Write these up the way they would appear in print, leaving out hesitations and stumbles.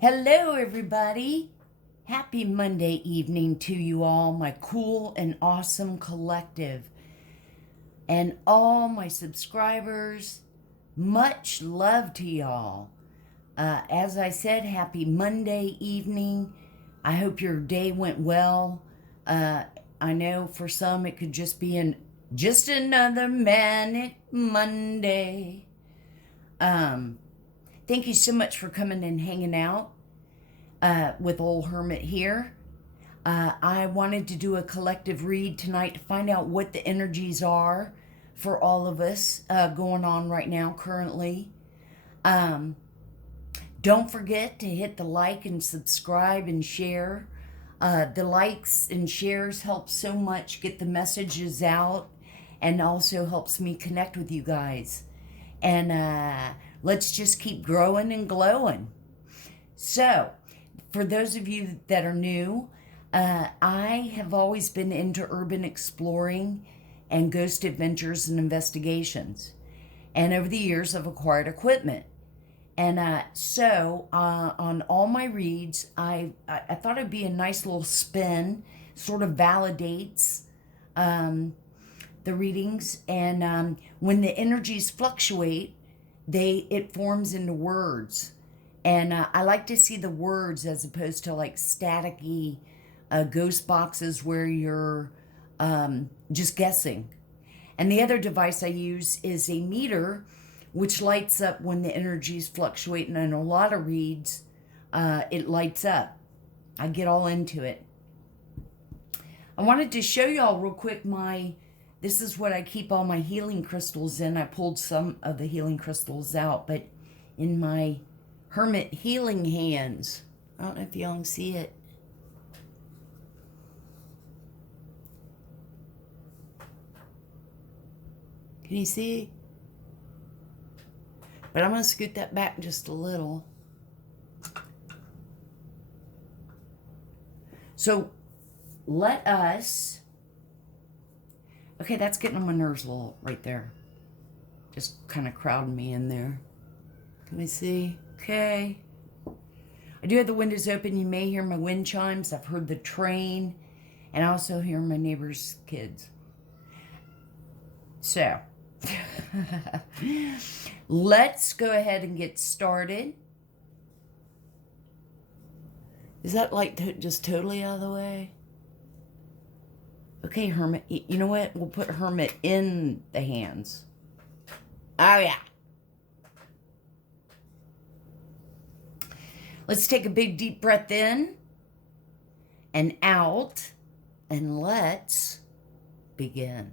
Hello, everybody. Happy Monday evening to you all, my cool and awesome collective, and all my subscribers. Much love to y'all. As I said, happy Monday evening. I hope your day went well. I know for some it could just be just another manic Monday. Thank you so much for coming and hanging out with old Hermit here. I wanted to do a collective read tonight to find out what the energies are for all of us going on right now currently. Don't forget to hit the like and subscribe and share. The likes and shares help so much get the messages out and also helps me connect with you guys. And let's just keep growing and glowing. So, for those of you that are new, I have always been into urban exploring and ghost adventures and investigations. And over the years, I've acquired equipment. And so on all my reads, I thought it'd be a nice little spin, sort of validates the readings. And when the energies fluctuate, it forms into words. And I like to see the words as opposed to like staticky ghost boxes where you're just guessing. And the other device I use is a meter, which lights up when the energies fluctuate. And in a lot of reads, it lights up. I get all into it. I wanted to show y'all real quick this is what I keep all my healing crystals in. I pulled some of the healing crystals out, but in my Hermit healing hands. I don't know if y'all can see it. Can you see? But I'm going to scoot that back just a little. So let us... Okay, that's getting on my nerves a little right there. Just kind of crowding me in there. Can we see? Okay. I do have the windows open. You may hear my wind chimes. I've heard the train. And I also hear my neighbor's kids. So, let's go ahead and get started. Is that light just totally out of the way? Okay, Hermit. You know what? We'll put Hermit in the hands. Oh, yeah. Let's take a big deep breath in and out, and let's begin.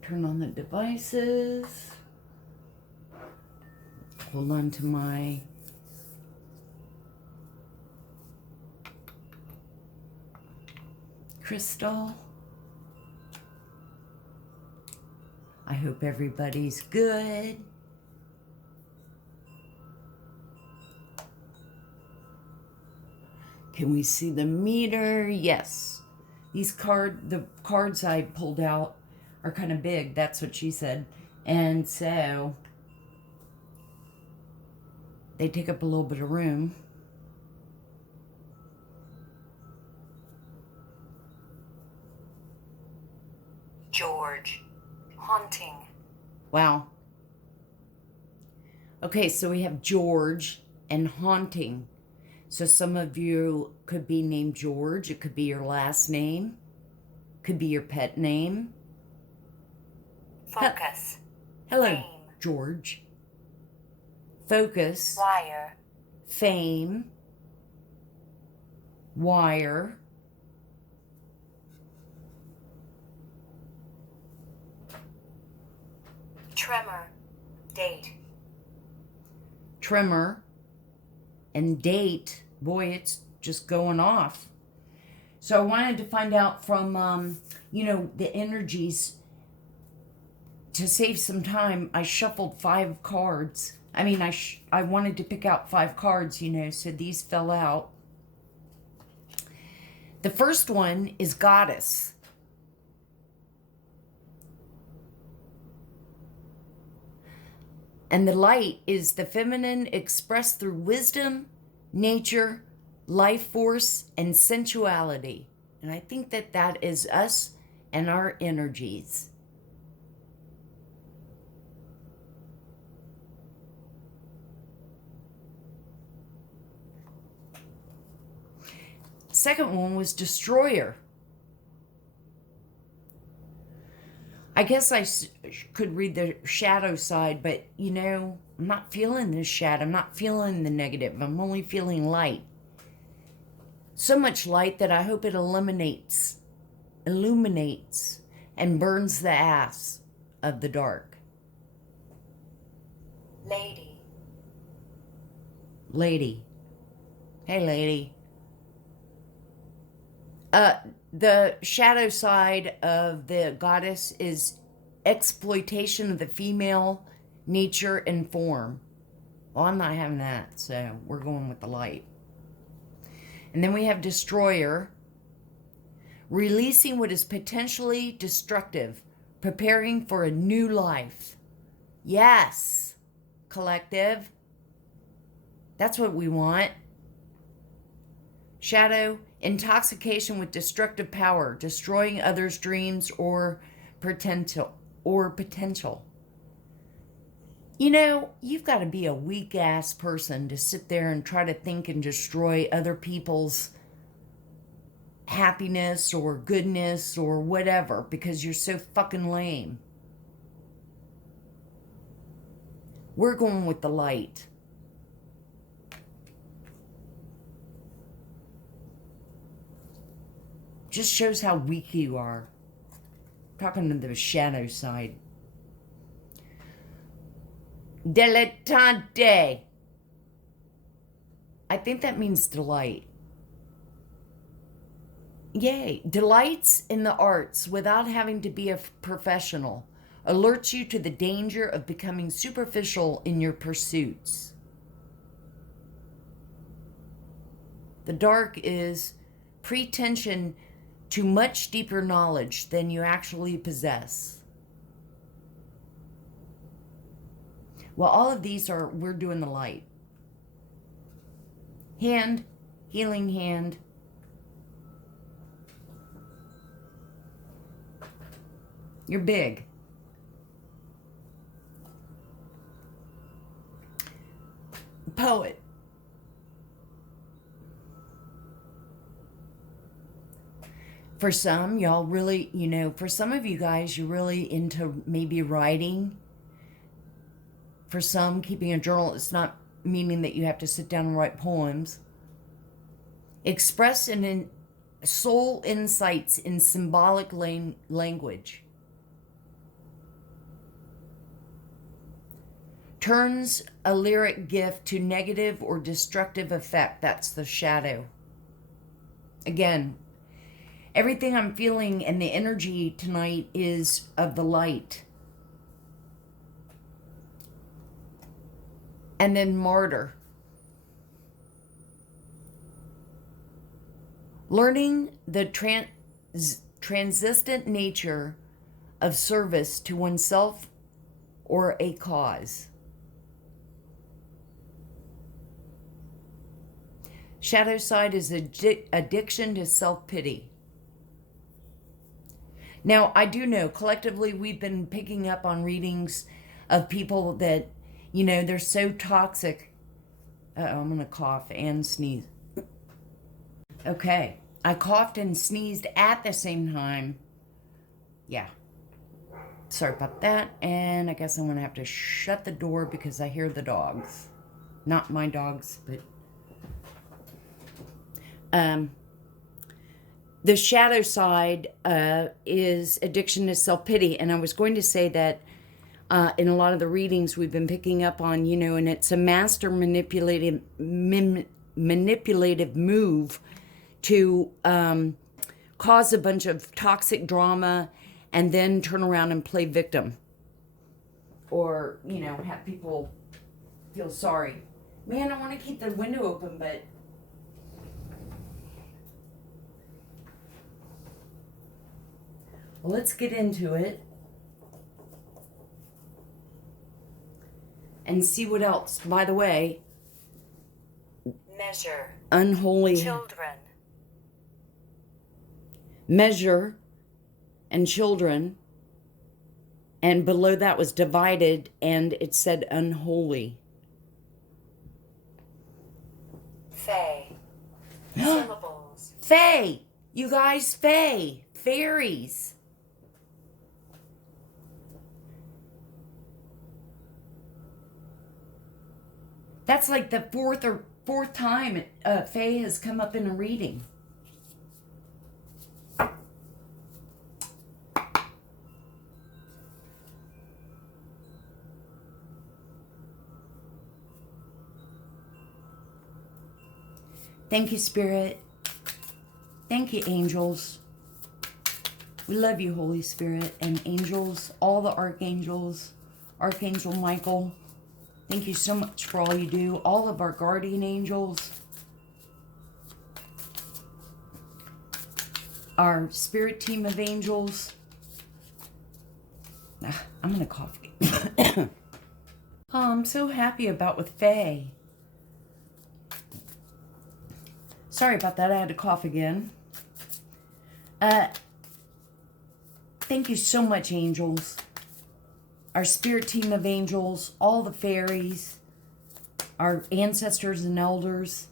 Turn on the devices. Hold on to my crystal. I hope everybody's good. Can we see the meter? Yes. The cards I pulled out are kind of big. That's what she said. And so they take up a little bit of room. George. Haunting. Wow. Okay, so we have George and haunting. So some of you could be named George. It could be your last name. Could be your pet name. Focus. Hello, Fame. George. Focus. Wire. Fame. Wire. Tremor. Date. Tremor. And date. Boy, it's just going off. So I wanted to find out from, the energies to save some time, I shuffled 5 cards. I mean, I wanted to pick out 5 cards, you know, so these fell out. The first one is Goddess. And the light is the feminine expressed through wisdom, nature, life force, and sensuality. And I think that that is us and our energies. Second one was Destroyer. I guess I could read the shadow side, but, you know, I'm not feeling the shadow. I'm not feeling the negative. I'm only feeling light. So much light that I hope it illuminates, and burns the ass of the dark. Lady. Lady. Hey, lady. The shadow side of the Goddess is exploitation of the female nature and form. Well, I'm not having that, so we're going with the light. And then we have Destroyer, releasing what is potentially destructive, preparing for a new life. Yes, collective. That's what we want. Shadow, intoxication with destructive power, destroying others' dreams or potential. You know, you've got to be a weak-ass person to sit there and try to think and destroy other people's happiness or goodness or whatever because you're so fucking lame. We're going with the light. Just shows how weak you are. Talking to the shadow side. Dilettante. I think that means delight. Yay. Delights in the arts without having to be a professional. Alerts you to the danger of becoming superficial in your pursuits. The dark is pretension to much deeper knowledge than you actually possess. Well, all of these are, we're doing the light. Hand, healing hand. You're big. Poet. For some, y'all really, you know, for some of you guys, you're really into maybe writing. For some, keeping a journal, it's not meaning that you have to sit down and write poems. Express in soul insights in symbolic language. Turns a lyric gift to negative or destructive effect. That's the shadow. Again, everything I'm feeling and the energy tonight is of the light. And then martyr. Learning the transcendent nature of service to oneself or a cause. Shadow side is addiction to self-pity. Now, I do know collectively we've been picking up on readings of people that, you know, they're so toxic. I'm going to cough and sneeze. Okay. I coughed and sneezed at the same time. Yeah. Sorry about that. And I guess I'm going to have to shut the door because I hear the dogs. Not my dogs, but... the shadow side is addiction to self-pity. And I was going to say that in a lot of the readings we've been picking up on, you know, and it's a master manipulative move to cause a bunch of toxic drama and then turn around and play victim. or, you know, have people feel sorry. Man, I want to keep the window open, but well, let's get into it and see what else. By the way, Measure. unholy Children. measure and children, and below that was divided, and it said unholy. Fae. Syllables. Fae, you guys, fae, fairies. That's like the fourth time fae has come up in a reading. Thank you, Spirit. Thank you, angels. We love you, Holy Spirit, and angels, all the archangels, Archangel Michael. Thank you so much for all you do. All of our guardian angels, our spirit team of angels. I'm going to cough. Oh, I'm so happy about with Faye. Sorry about that. I had to cough again. Thank you so much, angels. Our spirit team of angels, all the fairies, our ancestors and elders,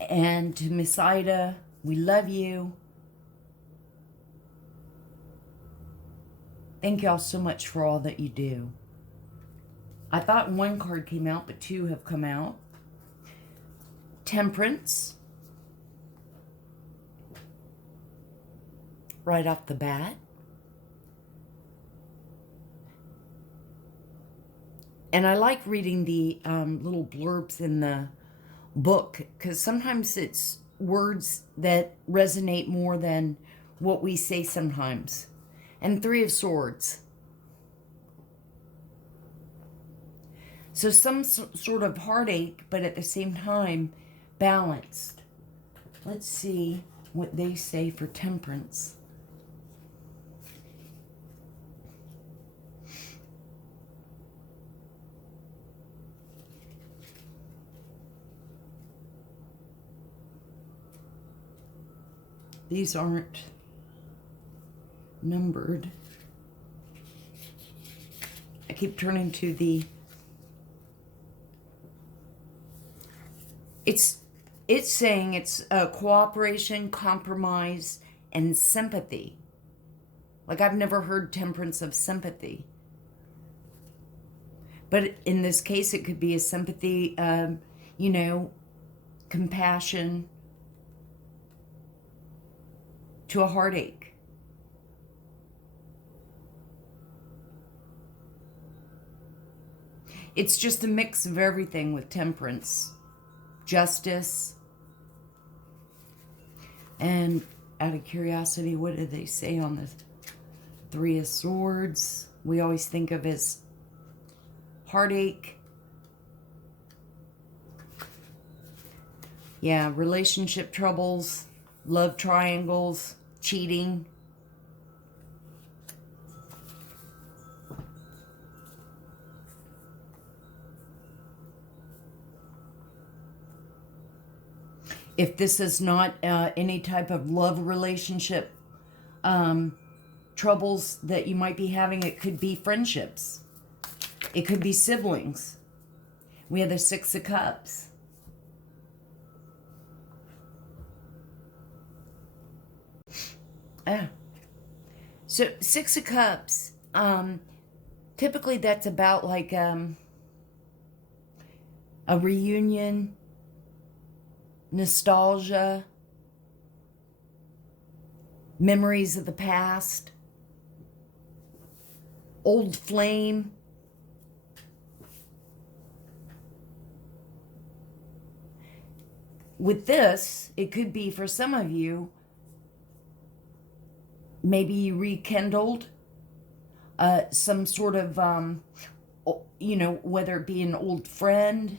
and to Miss Ida, we love you. Thank y'all so much for all that you do. I thought one card came out, but two have come out. Temperance. Right off the bat. And I like reading the little blurbs in the book, because sometimes it's words that resonate more than what we say sometimes. And Three of Swords. So some sort of heartache, but at the same time, balanced. Let's see what they say for temperance. These aren't numbered. I keep turning to the... It's saying it's cooperation, compromise, and sympathy. Like, I've never heard temperance of sympathy. But in this case, it could be a sympathy, you know, compassion to a heartache. It's just a mix of everything with temperance. Justice. And out of curiosity, what did they say on the Three of Swords? We always think of as heartache. Yeah, relationship troubles, love triangles, cheating. If this is not any type of love relationship troubles that you might be having, it could be friendships. It could be siblings. We have the Six of Cups. So Six of Cups, typically that's about like a reunion, nostalgia, memories of the past, old flame. With this, it could be for some of you, maybe you rekindled some sort of, you know, whether it be an old friend,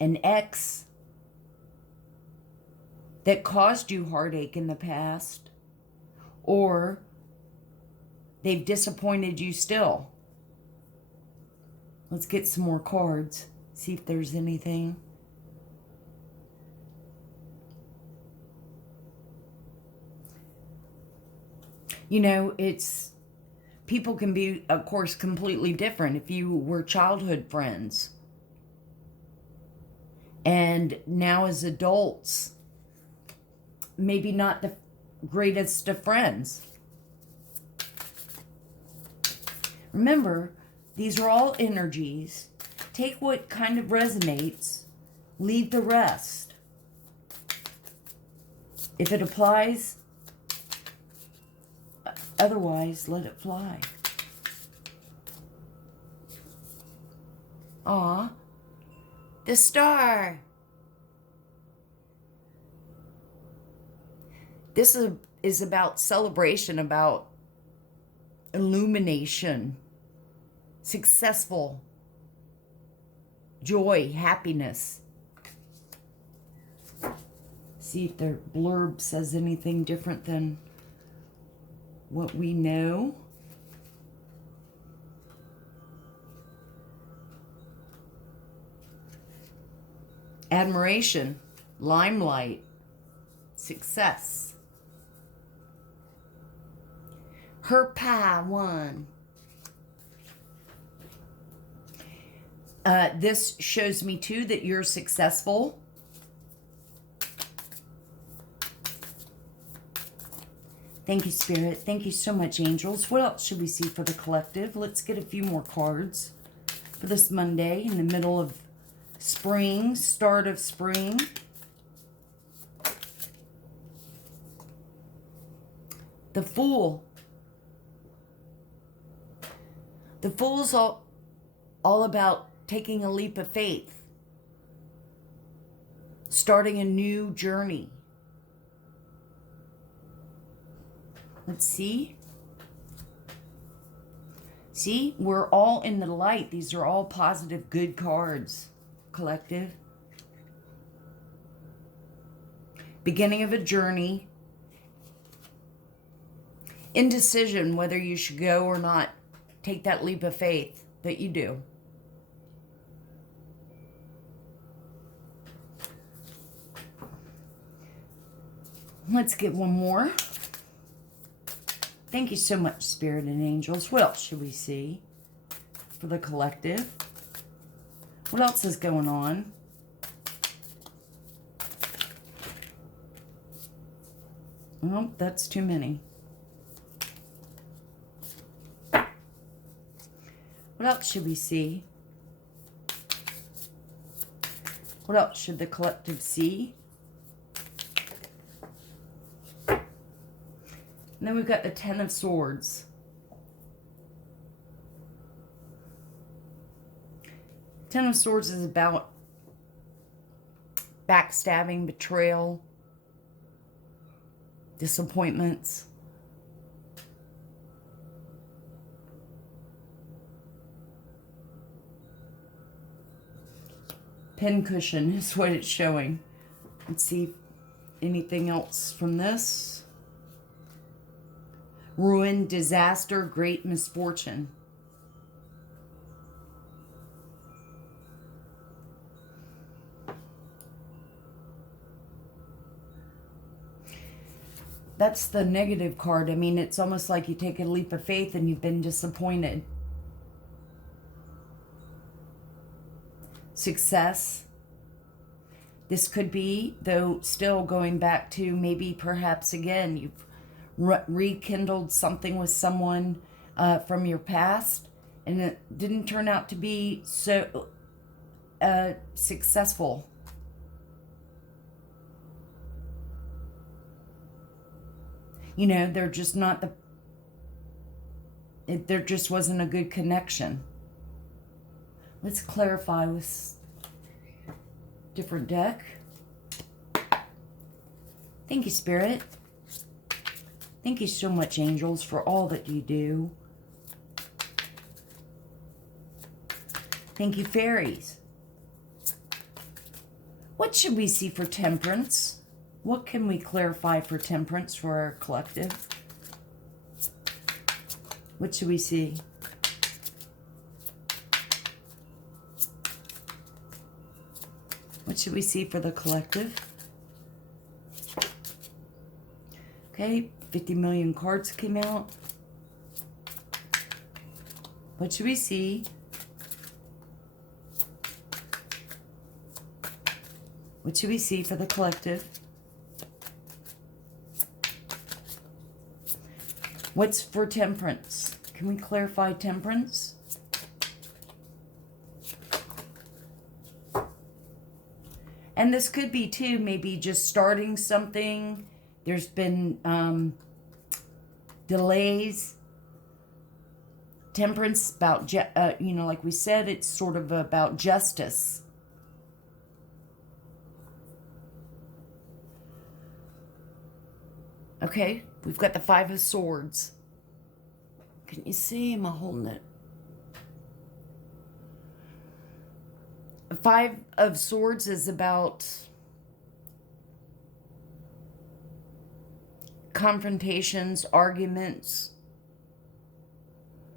an ex that caused you heartache in the past, or they've disappointed you still. Let's get some more cards, see if there's anything. You know, it's, people can be, of course, completely different. If you were childhood friends and now as adults, maybe not the greatest of friends. Remember, these are all energies. Take what kind of resonates, leave the rest. If it applies, otherwise, let it fly. Aw, the star. This is about celebration, about illumination, successful, joy, happiness. See if their blurb says anything different than what we know. Admiration, limelight, success. Her pie won. This shows me too that you're successful. Thank you, Spirit. Thank you so much, angels. What else should we see for the collective? Let's get a few more cards for this Monday in the middle of spring, start of spring. The Fool. The Fool's all about taking a leap of faith, starting a new journey. Let's see. See, we're all in the light. These are all positive, good cards, collective. Beginning of a journey. Indecision whether you should go or not. Take that leap of faith that you do. Let's get one more. Thank you so much, Spirit and angels. What else should we see for the collective? What else is going on? Oh, that's too many. What else should we see? What else should the collective see? And then we've got the Ten of Swords. Ten of Swords is about backstabbing, betrayal, disappointments. Pincushion is what it's showing. Let's see anything else from this. Ruin, disaster, great misfortune. That's the negative card. I mean, it's almost like you take a leap of faith and you've been disappointed. Success. This could be, though, still going back to maybe perhaps again, you've rekindled something with someone from your past, and it didn't turn out to be so successful. You know, they're just not there just wasn't a good connection. Let's clarify with different deck. Thank you, Spirit. Thank you so much, angels, for all that you do. Thank you, fairies. What should we see for temperance? What can we clarify for temperance for our collective? What should we see? What should we see for the collective? Okay, 50 million cards came out. What should we see? What should we see for the collective? What's for temperance? Can we clarify temperance? And this could be too, maybe just starting something. There's been delays. Temperance about, like we said, it's sort of about justice. Okay, we've got the Five of Swords. Can you see? Am I holding it? The Five of Swords is about confrontations, arguments,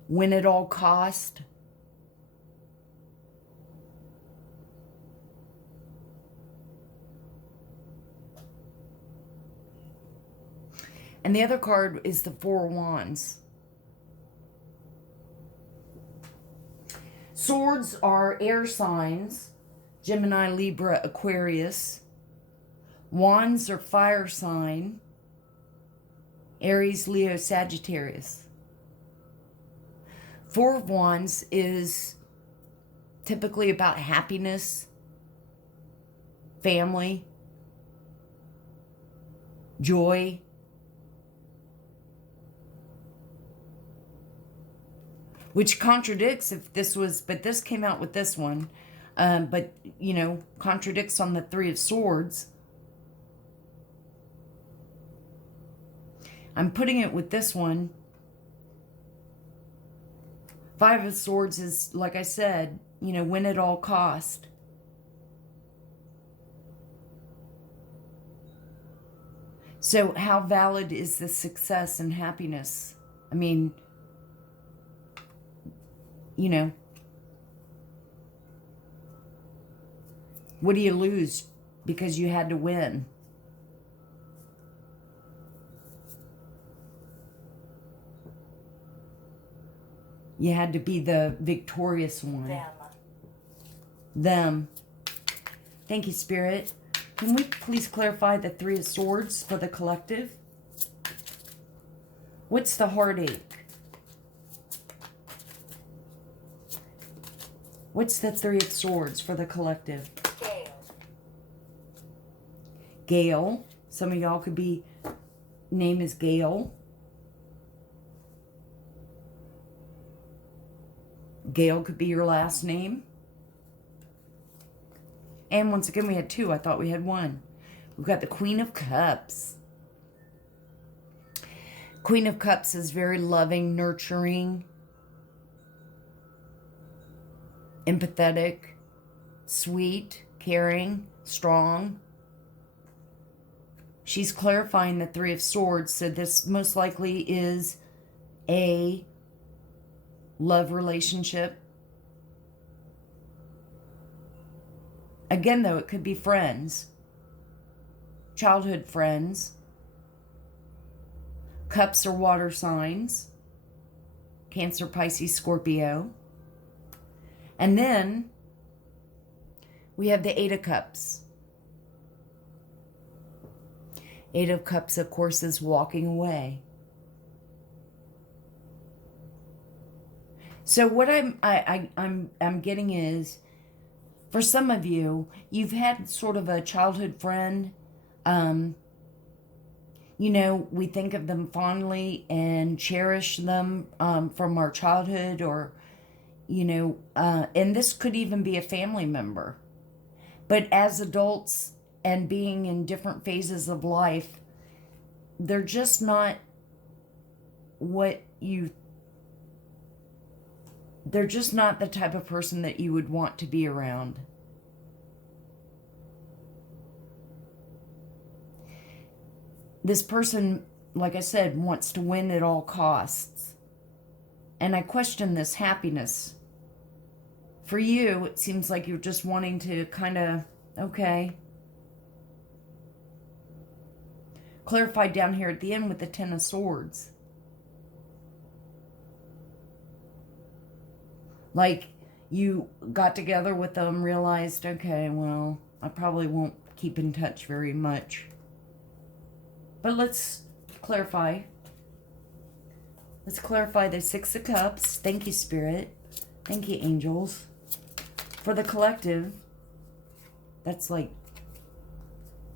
win at all cost. And the other card is the Four of Wands. Swords are air signs, Gemini, Libra, Aquarius. Wands are fire sign, Aries, Leo, Sagittarius. Four of Wands is typically about happiness, family, joy. Which contradicts if this was, but this came out with this one, but, contradicts on the Three of Swords. I'm putting it with this one. Five of Swords is, like I said, win at all cost. So how valid is the success and happiness? I mean, what do you lose because you had to win? You had to be the victorious one. Them. Thank you, Spirit. Can we please clarify the Three of Swords for the collective? What's the heartache? What's the Three of Swords for the collective? Gail. Some of y'all could be, name is Gail. Gail could be your last name. And once again, we had two. I thought we had one. We've got the Queen of Cups. Queen of Cups is very loving, nurturing, empathetic, sweet, caring, strong. She's clarifying the Three of Swords, so this most likely is a love relationship. Again, though, it could be friends, childhood friends. Cups are water signs, Cancer, Pisces, Scorpio. And then we have the Eight of Cups. Eight of Cups, of course, is walking away. So what I'm getting is, for some of you, you've had sort of a childhood friend. We think of them fondly and cherish them from our childhood, or and this could even be a family member. But as adults and being in different phases of life, they're just not what you they're just not the type of person that you would want to be around. This person, like I said, wants to win at all costs. And I question this happiness. For you, it seems like you're just wanting to kind of, okay. Clarify down here at the end with the Ten of Swords. Like you got together with them, realized, okay, well, I probably won't keep in touch very much. But let's clarify. Let's clarify the Six of Cups. Thank you, Spirit. Thank you, angels. For the collective, that's like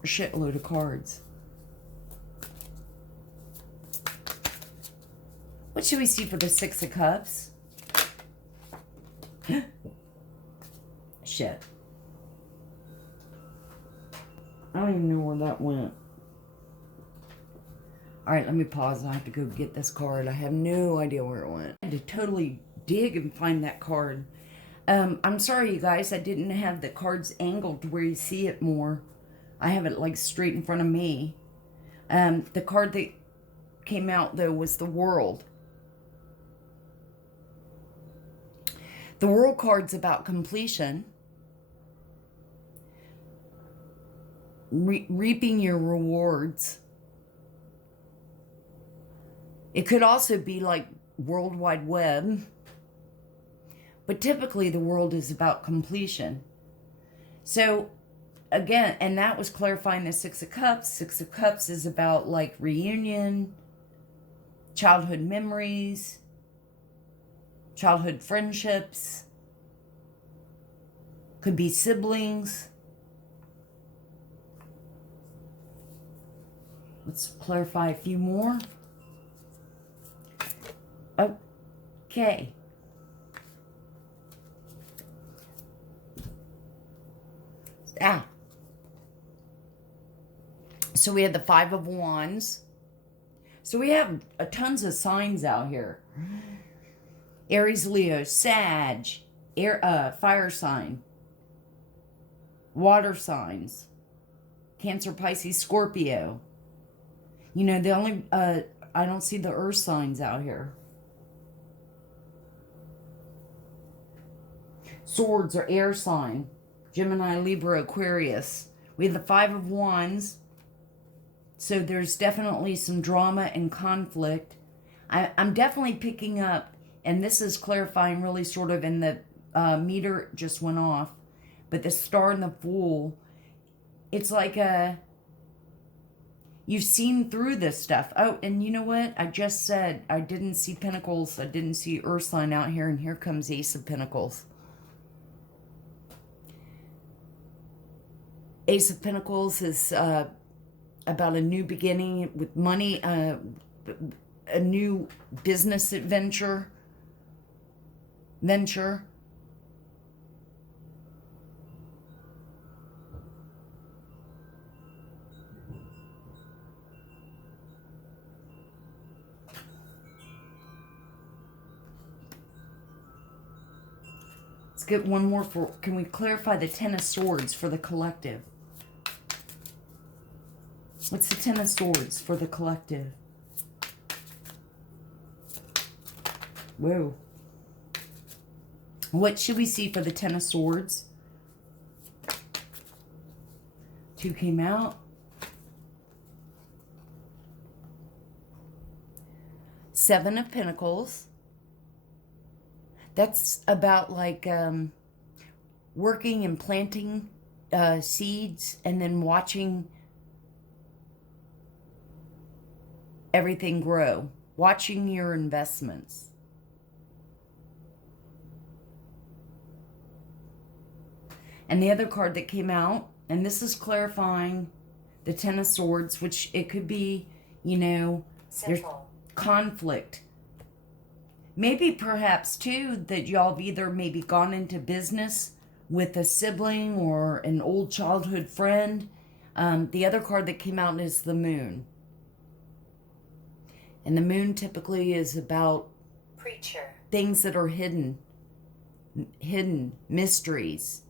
a shitload of cards. What should we see for the Six of Cups? Shit. I don't even know where that went. Alright, let me pause. I have to go get this card. I have no idea where it went. I had to totally dig and find that card. I'm sorry, you guys. I didn't have the cards angled to where you see it more. I have it like straight in front of me. The card that came out, though, was the World. The World card's about completion. Reaping your rewards. It could also be like World Wide Web. But typically the world is about completion. So again, and that was clarifying the Six of Cups. Six of Cups is about like reunion, childhood memories, childhood friendships. Could be siblings. Let's clarify a few more. Okay. So we had the Five of Wands. So we have tons of signs out here. Aries, Leo, Sag, fire sign, water signs, Cancer, Pisces, Scorpio. You know, the only, I don't see the earth signs out here. Swords are air sign. Gemini, Libra, Aquarius. We have the Five of Wands. So there's definitely some drama and conflict. I'm definitely picking up, and this is clarifying really sort of in the meter just went off, but the Star and the Fool, it's like you've seen through this stuff. Oh, and you know what? I just said I didn't see Pentacles. I didn't see Earth sign out here, and here comes Ace of Pentacles. Ace of Pentacles is about a new beginning with money, a new business adventure. Let's get one more for, can we clarify the Ten of Swords for the collective? What's the Ten of Swords for the collective? Whoa. What should we see for the Ten of Swords? Two came out. Seven of Pentacles. That's about like working and planting seeds and then watching everything grow. Watching your investments. And the other card that came out, and this is clarifying the Ten of Swords, which it could be, you know, there's conflict. Maybe perhaps too that y'all have either maybe gone into business with a sibling or an old childhood friend. The other card that came out is the Moon. And the Moon typically is about preacher, things that are hidden. hidden mysteries.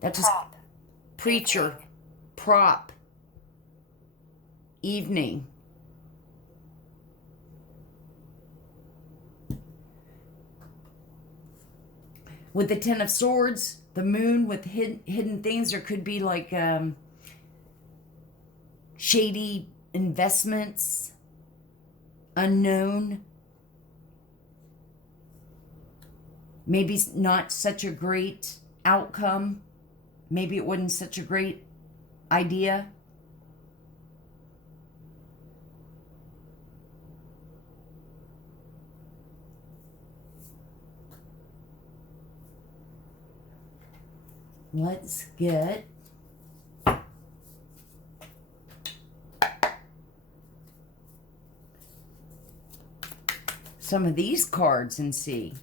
That just Prop. preacher, Evening. prop, evening. With the Ten of Swords, the moon with hidden things, there could be like shady investments, unknown. Maybe not such a great outcome. Maybe it wasn't such a great idea. Let's get some of these cards and see.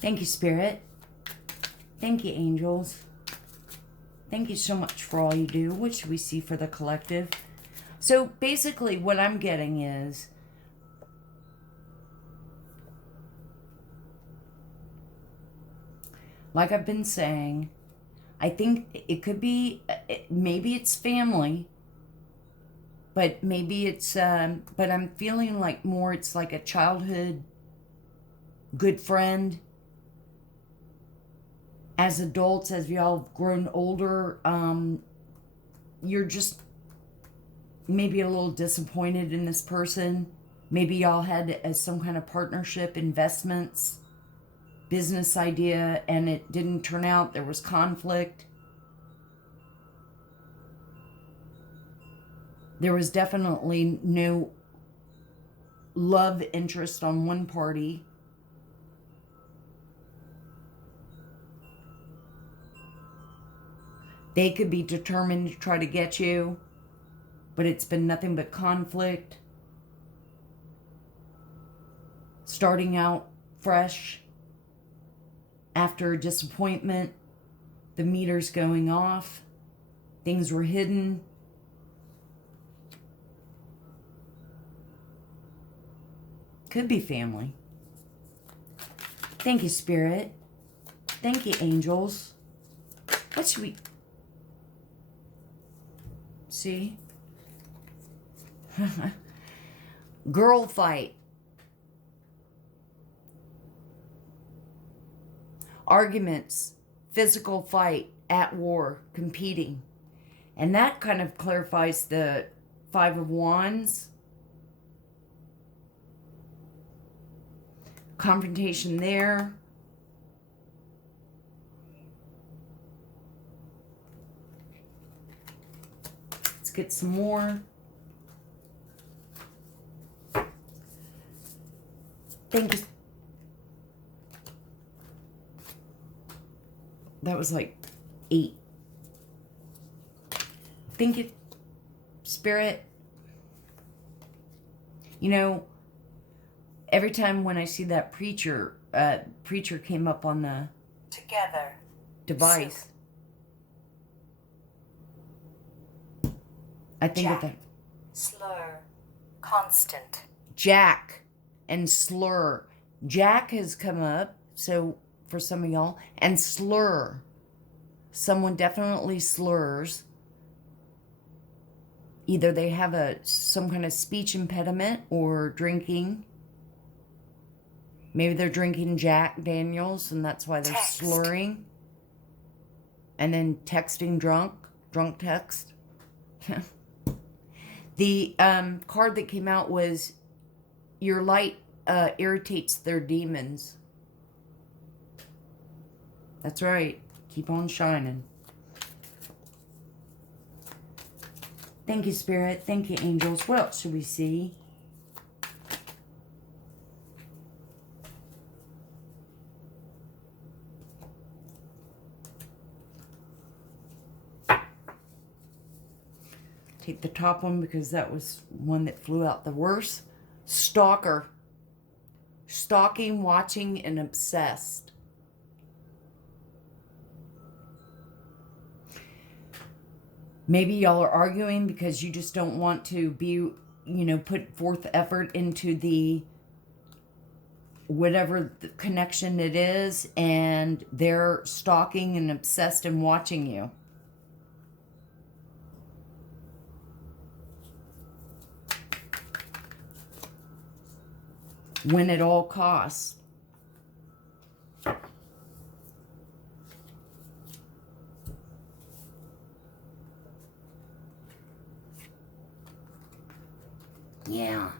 Thank you, Spirit. Thank you, angels. Thank you so much for all you do. What should we see for the collective? So basically what I'm getting is like I've been saying, I think it could be, maybe it's family, but maybe it's, but I'm feeling like more it's like a childhood good friend. As adults, as y'all have grown older, you're just maybe a little disappointed in this person. Maybe y'all had some kind of partnership, investments, business idea, and it didn't turn out. There was conflict. There was definitely no love interest on one party. They could be determined to try to get you, but it's been nothing but conflict. Starting out fresh after a disappointment, the meter's going off, things were hidden. Could be family. Thank you, Spirit. Thank you, angels. What should we see? Girl fight. Arguments, physical fight, at war, competing. And that kind of clarifies the Five of Wands. Confrontation there. Let's get some more. Thank you. That was like 8. Thank you, Spirit. You know, every time when I see that preacher came up on the Together. device, I think of Jack. that. Slur. Constant. Jack and slur. Jack has come up, so for some of y'all, and slur. Someone definitely slurs. Either they have some kind of speech impediment or drinking. Maybe they're drinking Jack Daniels and that's why they're Text. slurring. And then texting drunk text. The card that came out was your light irritates their demons. That's right. Keep on shining. Thank you, Spirit. Thank you, angels. What else should we see? Take the top one because that was one that flew out the worst. Stalker. Stalking, watching, and obsessed. Maybe y'all are arguing because you just don't want to be, put forth effort into the whatever the connection it is, and they're stalking and obsessed and watching you. When at all costs. Yeah.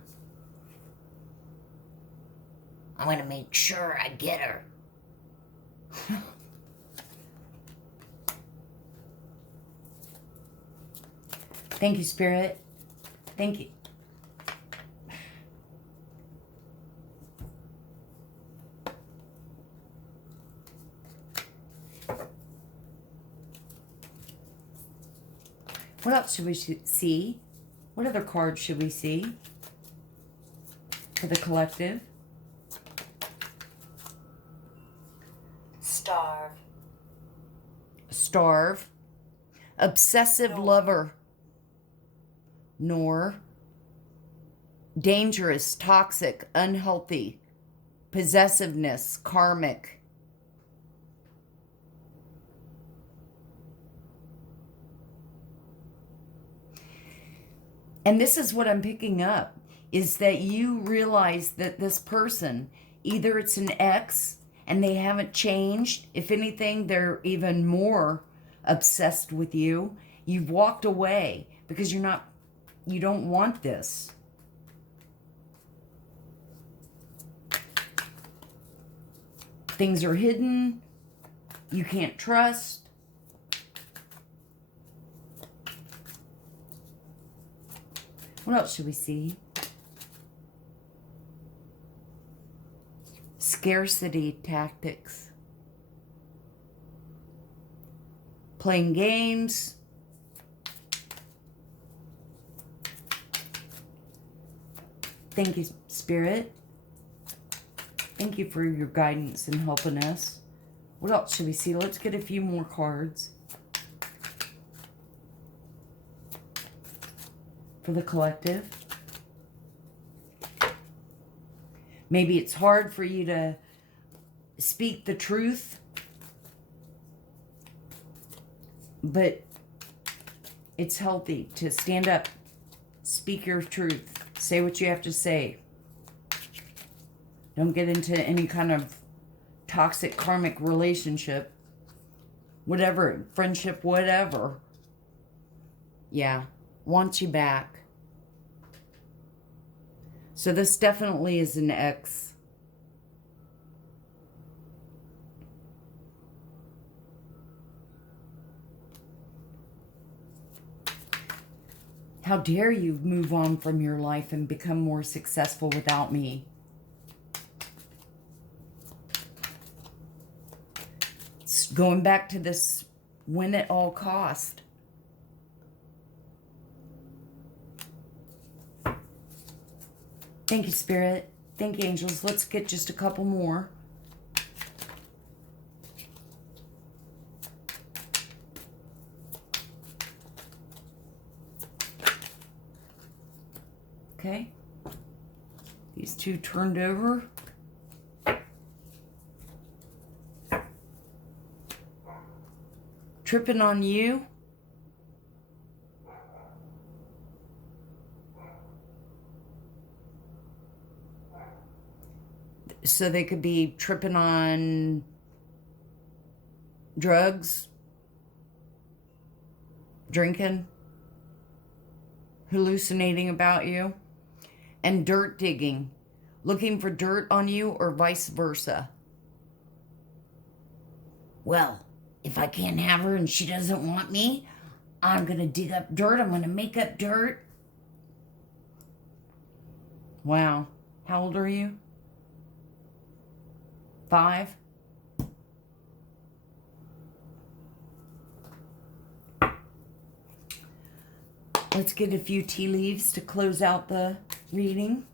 I'm going to make sure I get her. Thank you, Spirit. Thank you. What else should we see? What other cards should we see for the collective? Starve. Starve. Obsessive lover. Nor. Dangerous, toxic, unhealthy. Possessiveness, karmic. And this is what I'm picking up, is that you realize that this person, either it's an ex and they haven't changed. If anything, they're even more obsessed with you. You've walked away because you don't want this. Things are hidden. You can't trust. What else should we see? Scarcity tactics. Playing games. Thank you, Spirit. Thank you for your guidance and helping us. What else should we see? Let's get a few more cards for the collective. Maybe it's hard for you to speak the truth, but it's healthy to stand up, speak your truth, say what you have to say. Don't get into any kind of toxic karmic relationship, whatever, friendship, whatever. Yeah, wants you back. So this definitely is an ex. How dare you move on from your life and become more successful without me? It's going back to this win at all cost. Thank you, Spirit. Thank you, angels. Let's get just a couple more. Okay. These two turned over. Tripping on you. So they could be tripping on drugs, drinking, hallucinating about you, and dirt digging, looking for dirt on you or vice versa. Well, if I can't have her and she doesn't want me, I'm going to dig up dirt. I'm going to make up dirt. Wow. How old are you? 5? Let's get a few tea leaves to close out the reading.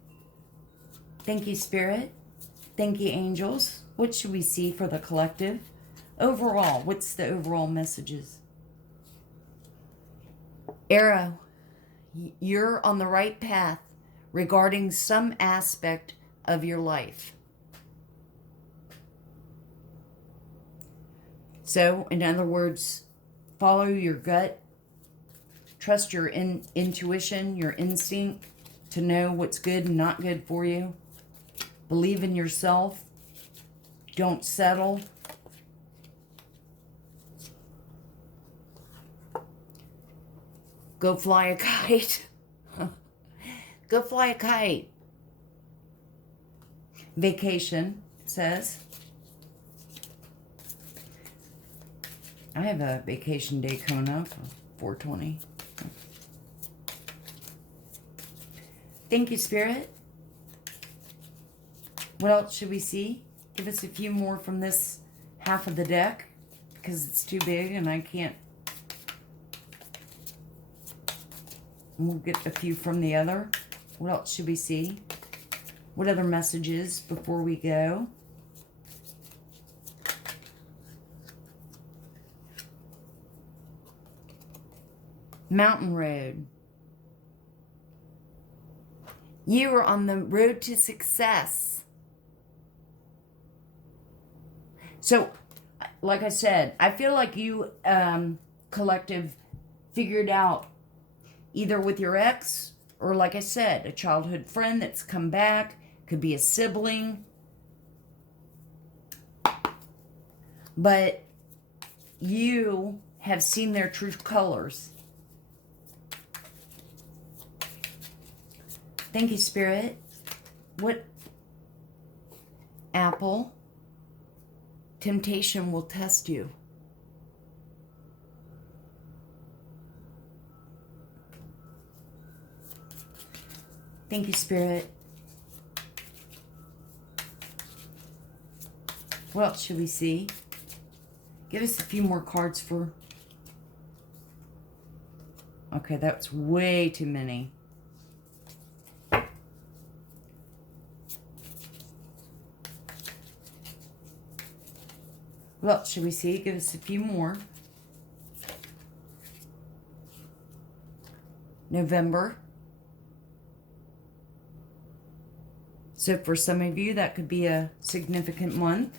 Thank you, Spirit. Thank you, angels. What should we see for the collective? Overall, what's the overall messages? Arrow, you're on the right path regarding some aspect of your life. So, in other words, follow your gut. Trust your intuition, your instinct to know what's good and not good for you. Believe in yourself. Don't settle. Go fly a kite. Go fly a kite. Vacation, it says. I have a vacation day coming up, 4/20. Thank you, Spirit. What else should we see? Give us a few more from this half of the deck, because it's too big and I can't. We'll get a few from the other. What else should we see? What other messages before we go? Mountain Road. You are on the road to success. So, like I said, I feel like you, collective, figured out either with your ex or, like I said, a childhood friend that's come back. Could be a sibling. But you have seen their true colors. Thank you, Spirit. What? Apple. Temptation will test you. Thank you, Spirit. What else should we see? Give us a few more cards for... Okay, that's way too many. What else should we see? Give us a few more. November. So for some of you, that could be a significant month.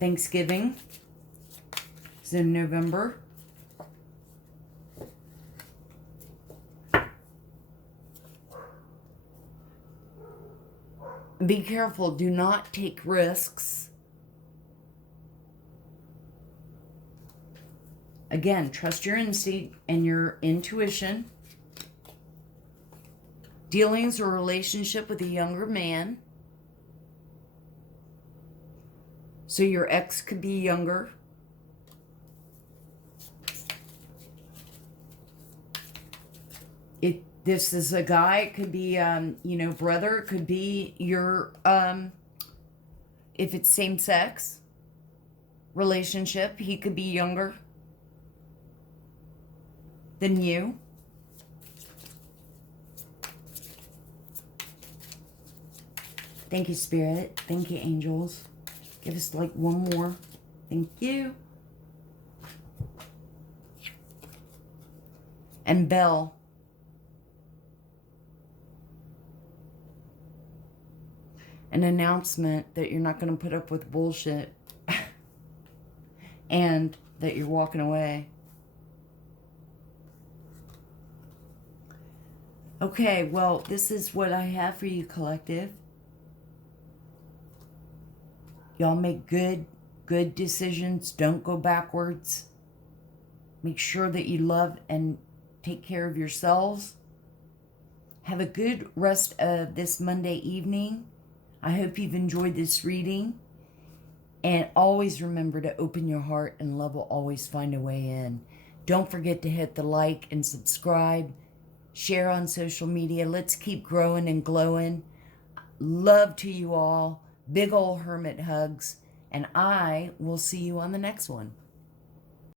Thanksgiving is in November. Be careful. Do not take risks. Again, trust your instinct and your intuition. Dealings or relationship with a younger man. So your ex could be younger. This is a guy, it could be, brother. It could be your, if it's same-sex relationship, he could be younger than you. Thank you, Spirit. Thank you, angels. Give us like one more. Thank you. And Bell. An announcement that you're not going to put up with bullshit. And that you're walking away. Okay, well, this is what I have for you, collective. Y'all make good decisions. Don't go backwards. Make sure that you love and take care of yourselves. Have a good rest of this Monday evening. I hope you've enjoyed this reading. And always remember to open your heart, and love will always find a way in. Don't forget to hit the like and subscribe. Share on social media. Let's keep growing and glowing. Love to you all. Big ol' hermit hugs. And I will see you on the next one.